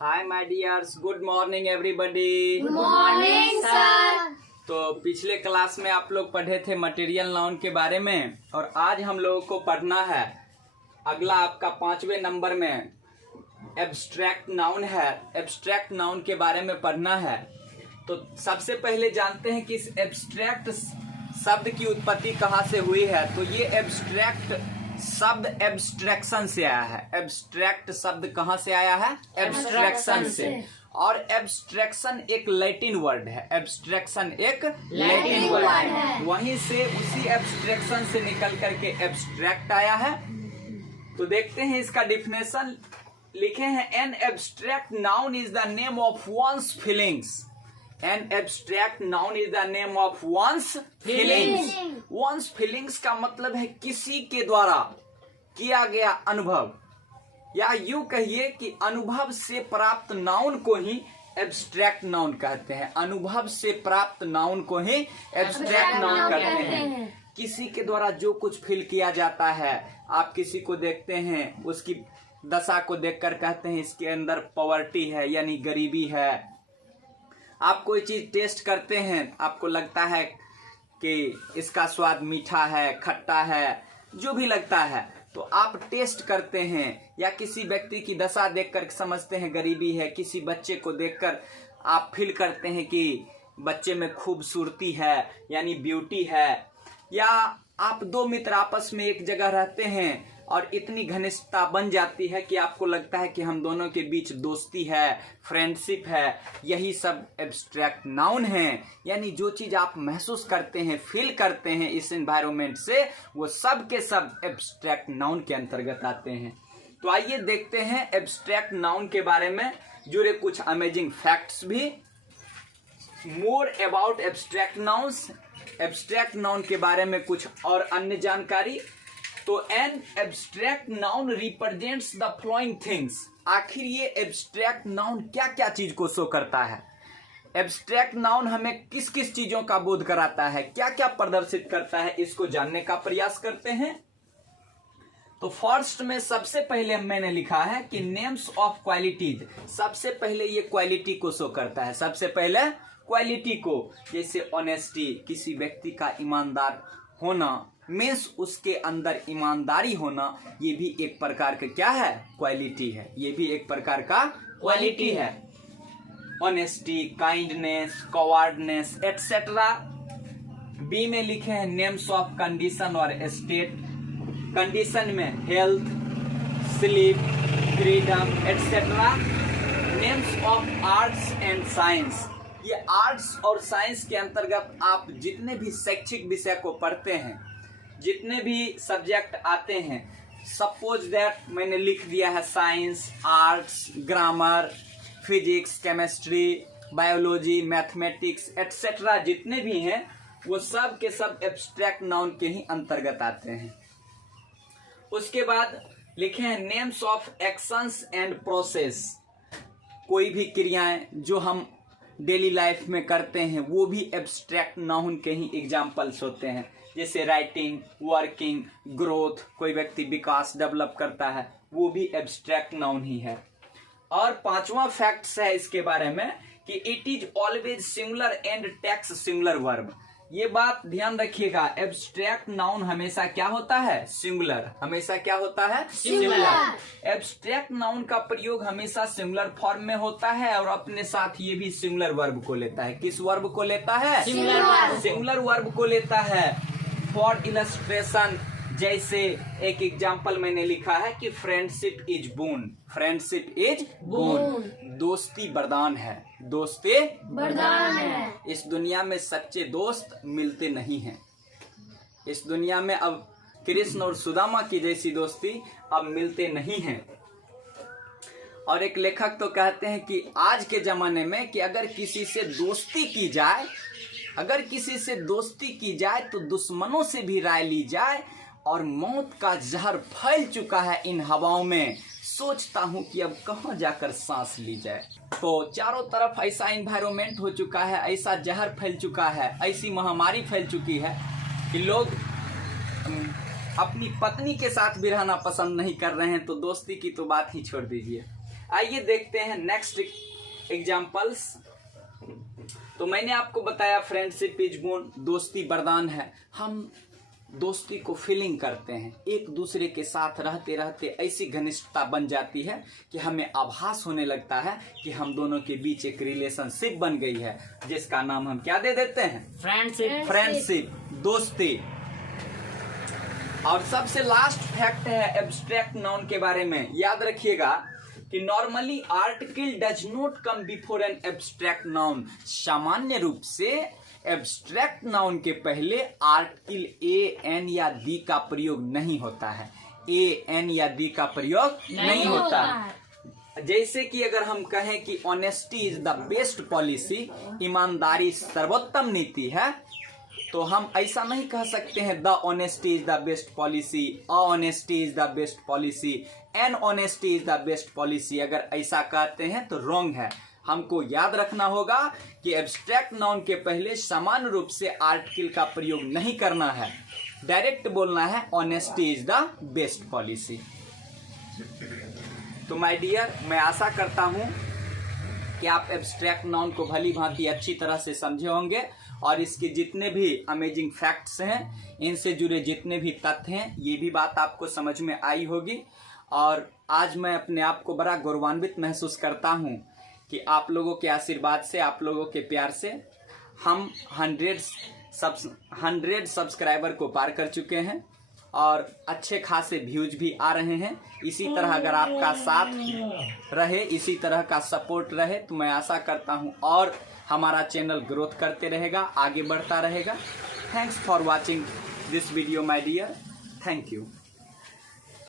Hi my dears, good morning everybody. Good morning sir. तो पिछले class में आप लोग पढ़े थे मटेरियल नाउन के बारे में और आज हम लोगों को पढ़ना है अगला आपका 5वें नंबर में एब्स्ट्रैक्ट नाउन है। एब्स्ट्रैक्ट नाउन के बारे में पढ़ना है। तो सबसे पहले जानते हैं कि इस एब्स्ट्रैक्ट शब्द की उत्पत्ति कहाँ से हुई है। तो ये एब्स्ट्रैक्ट शब्द एब्स्ट्रैक्शन से आया है। एब्स्ट्रैक्ट शब्द कहाँ से आया है? एब्स्ट्रैक्शन से। और एब्स्ट्रैक्शन एक लैटिन वर्ड है। एब्स्ट्रैक्शन एक लैटिन वर्ड है। वहीं से उसी एब्स्ट्रैक्शन से निकल करके एब्स्ट्रैक्ट आया है। तो देखते हैं इसका डिफिनेशन। लिखे हैं an abstract noun is the name of one's feelings. An abstract noun is the name of one's feelings. One's feelings का मतलब है किसी के द्वारा किया गया अनुभव, या यूं कहिए कि अनुभव से प्राप्त नाउन को ही एब्स्ट्रैक्ट नाउन कहते हैं। अनुभव से प्राप्त नाउन को ही एब्स्ट्रैक्ट नाउन कहते हैं। किसी के द्वारा जो कुछ फील किया जाता है, आप किसी को देखते हैं, उसकी दशा को देखकर कहते हैं इसके अंदर पॉवर्टी है, यानी गरीबी है। आप कोई चीज टेस्ट करते हैं, आपको लगता है कि इसका स्वाद मीठा है, खट्टा है, जो भी लगता है, तो आप टेस्ट करते हैं। या किसी व्यक्ति की दशा देखकर समझते हैं गरीबी है। किसी बच्चे को देखकर आप फील करते हैं कि बच्चे में खूबसूरती है, यानी ब्यूटी है। या आप दो मित्र आपस में एक जगह रहते हैं और इतनी घनिष्ठता बन जाती है कि आपको लगता है कि हम दोनों के बीच दोस्ती है, फ्रेंडशिप है। यही सब एब्स्ट्रैक्ट नाउन है। यानी जो चीज आप महसूस करते हैं, फील करते हैं इस एनवायरनमेंट से, वो सब के सब एब्स्ट्रैक्ट नाउन के अंतर्गत आते हैं। तो आइए देखते हैं एब्स्ट्रैक्ट नाउन के बारे में जुड़े कुछ अमेजिंग फैक्ट्स भी। More about abstract nouns. Abstract noun के बारे में कुछ और अन्य जानकारी। तो N abstract noun represents the flowing things. आखिर ये एब्स्ट्रैक्ट नाउन क्या क्या चीज को शो करता है? एब्स्ट्रैक्ट नाउन हमें किस किस चीजों का बोध कराता है, क्या क्या प्रदर्शित करता है, इसको जानने का प्रयास करते हैं। तो फर्स्ट में सबसे पहले मैंने लिखा है कि नेम्स ऑफ क्वालिटीज। सबसे पहले ये क्वालिटी को शो करता है। सबसे पहले क्वालिटी को, जैसे ऑनेस्टी, किसी व्यक्ति का ईमानदार होना, मीन्स उसके अंदर ईमानदारी होना, ये भी एक प्रकार का क्या है? क्वालिटी है। ये भी एक प्रकार का क्वालिटी है। Honesty, kindness, cowardness etcetera. B में लिखे हैं नेम्स ऑफ कंडीशन और स्टेट। कंडीशन में health, sleep, freedom etcetera. Names of arts and science. ये आर्ट्स और साइंस के अंतर्गत आप जितने भी शैक्षिक विषय को पढ़ते हैं, जितने भी सब्जेक्ट आते हैं, सपोज दैट मैंने लिख दिया है science, arts, grammar, physics, chemistry, biology, mathematics etcetera, जितने भी हैं वो सब के सब एब्स्ट्रैक्ट नाउन के ही अंतर्गत आते हैं। उसके बाद लिखे हैं names of actions and process. कोई भी क्रियाएं जो हम डेली लाइफ में करते हैं वो भी एब्स्ट्रैक्ट नाउन के ही एग्जाम्पल्स होते हैं। जैसे राइटिंग, वर्किंग, ग्रोथ, कोई व्यक्ति विकास, डेवलप करता है, वो भी एब्स्ट्रैक्ट नाउन ही है। और पांचवा फैक्ट्स है इसके बारे में कि it is always singular and takes singular verb. ये बात ध्यान रखिएगा, एब्स्ट्रैक्ट नाउन हमेशा क्या होता है? सिंगुलर। हमेशा क्या होता है? सिंगुलर। एब्स्ट्रैक्ट नाउन का प्रयोग हमेशा सिंगुलर फॉर्म में होता है और अपने साथ ये भी सिंगुलर वर्ब को लेता है। किस वर्ब को लेता है? सिंगुलर वर्ब को लेता है। फॉर इलस्ट्रेशन, जैसे एक एग्जाम्पल मैंने लिखा है कि friendship is boon. Friendship is boon. दोस्ती वरदान है। दोस्ती वरदान है। इस दुनिया में सच्चे दोस्त मिलते नहीं हैं। इस दुनिया में अब कृष्ण और सुदामा की जैसी दोस्ती अब मिलते नहीं हैं। और एक लेखक तो कहते हैं कि आज के जमाने में कि अगर किसी से दोस्ती की जाए, अगर किसी से दोस्ती की जाए तो दुश्मनों से भी राय ली जाए। और मौत का जहर फैल चुका है इन हवाओं में, सोचता हूं कि अब कहां जाकर सांस ली जाए। तो चारों तरफ ऐसा एनवायरनमेंट हो चुका है, ऐसा जहर फैल चुका है, ऐसी महामारी फैल चुकी है कि लोग अपनी पत्नी के साथ भी रहना पसंद नहीं कर रहे हैं, तो दोस्ती की तो बात ही छोड़ दीजिए। आइए देखते हैं नेक्स्ट एग्जाम्पल्स। तो मैंने आपको बताया फ्रेंडशिप इज बोन, दोस्ती वरदान है। हम दोस्ती को फीलिंग करते हैं, एक दूसरे के साथ रहते रहते ऐसी घनिष्ठता बन जाती है कि हमें आभास होने लगता है कि हम दोनों के बीच एक रिलेशनशिप बन गई है, जिसका नाम हम क्या दे देते हैं? फ्रेंडशिप, दोस्ती। और सबसे लास्ट फैक्ट है एब्स्ट्रैक्ट नाउन के बारे में। याद रखिएगा कि normally article does not come before N abstract noun. सामान्य रूप से एब्स्ट्रैक्ट नाउन के पहले आर्टिकल ए, एन या दी का प्रयोग नहीं होता है। ए, एन या दी का प्रयोग नहीं होता है। जैसे कि अगर हम कहें कि honesty is the best policy, ईमानदारी सर्वोत्तम नीति है, तो हम ऐसा नहीं कह सकते हैं the honesty is the best policy, honesty is the best policy, an honesty is the best policy. अगर ऐसा कहते हैं तो रॉन्ग है। हमको याद रखना होगा कि एब्स्ट्रैक्ट नाउन के पहले समान रूप से आर्टिकल का प्रयोग नहीं करना है, डायरेक्ट बोलना है honesty is the best policy. तो माय डियर, मैं आशा करता हूं कि आप एब्स्ट्रैक्ट नाउन को भली भांति अच्छी तरह से समझे होंगे और इसके जितने भी अमेजिंग फैक्ट्स हैं, इनसे जुड़े जितने भी तथ्य हैं, ये भी बात आपको समझ में आई होगी। और आज मैं अपने आप को बड़ा गौरवान्वित महसूस करता हूं कि आप लोगों के आशीर्वाद से, आप लोगों के प्यार से हम 100 सब्सक्राइबर को पार कर चुके हैं और अच्छे खासे व्यूज भी आ रहे हैं। इसी तरह अगर आपका साथ रहे, इसी तरह का सपोर्ट रहे, तो मैं आशा करता हूं और हमारा चैनल ग्रोथ करते रहेगा, आगे बढ़ता रहेगा। Thanks for watching this video my dear. Thank you.